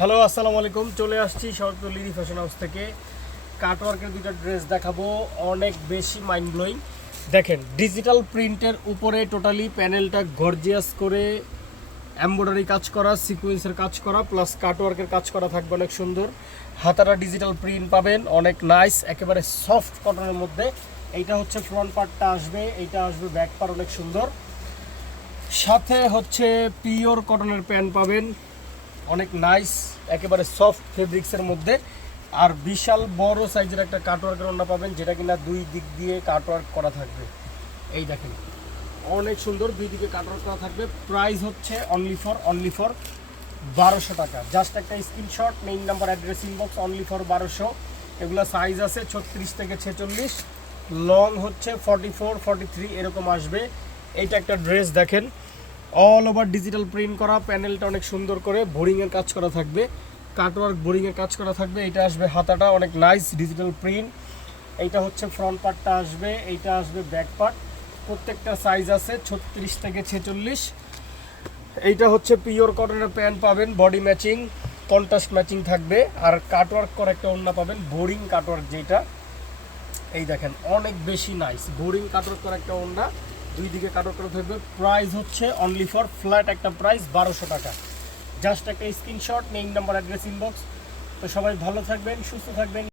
Hello আসসালামু আলাইকুম, চলে আসছি শরৎপুর লিরি ফ্যাশন হাউস থেকে। কাটওয়ার্কের দুটো ড্রেস দেখাবো, অনেক বেশি মাইন্ড ব্লোয়িং। দেখেন, ডিজিটাল প্রিন্টের উপরে টোটালি প্যানেলটা গর্জিয়াস করে এমব্রয়ডারি কাজ করা, সিকোয়েন্সের কাজ করা, প্লাস কাটওয়ার্কের কাজ করা থাকবে অনেক সুন্দর। হাতাটা ডিজিটাল প্রিন্ট পাবেন, অনেক নাইস, একেবারে সফট কটনের মধ্যে। এইটা হচ্ছে ফ্রন্ট পার্টটা আসবে, এইটা আসবে ব্যাক পার্ট, অনেক সুন্দর। সাথে হচ্ছে পিওর কটনের প্যান্ট পাবেন, অনেক নাইস, একেবারে সফট ফেব্রিক্সের মধ্যে। আর বিশাল বড় সাইজের একটা কাটওয়ার্কের ওড়না পাবেন, যেটা কিনা দুই দিক দিয়ে কাটওয়ার্ক করা থাকবে। এই দেখেন, অনেক সুন্দর, দুই দিকে কাটওয়ার্ক করা থাকবে। প্রাইস হচ্ছে অনলি ফর 1200 টাকা। জাস্ট একটা screenshot, main number, address, inbox, only for 1200। এগুলো সাইজ আছে 36 থেকে 46, লং হচ্ছে 44, 43 এরকম আসবে। এইটা একটা ড্রেস দেখেন, অল ওভার ডিজিটাল প্রিন্ট করা, প্যানেলটা অনেক সুন্দর করে বোরিংয়ের কাজ করা থাকবে, কাটওয়ার্ক বোরিংয়ের কাজ করা থাকবে। এইটা আসবে হাতাটা, অনেক নাইস ডিজিটাল প্রিন্ট। এইটা হচ্ছে ফ্রন্ট পার্টটা আসবে, এইটা আসবে ব্যাক পার্ট। প্রত্যেকটা সাইজ আছে 36 থেকে 46। এইটা হচ্ছে পিওর কটনের প্যান্ট পাবেন, বডি ম্যাচিং, কন্ট্রাস্ট ম্যাচিং থাকবে। আর কাটওয়ার্ক করা একটা ওড়না পাবেন, বোরিং কাটওয়ার্ক যেটা। এই দেখেন, অনেক বেশি নাইস বোরিং কাটওয়ার্ক করা একটা ওড়না, দুই দিকে কাটওয়ার্ক করা থাকবে। প্রাইস হচ্ছে অনলি ফর ফ্ল্যাট একটা প্রাইস 1200 টাকা। জাস্ট একটা screenshot, name number, address, inbox. তো সবাই ভালো থাকবেন, সুস্থ থাকবেন।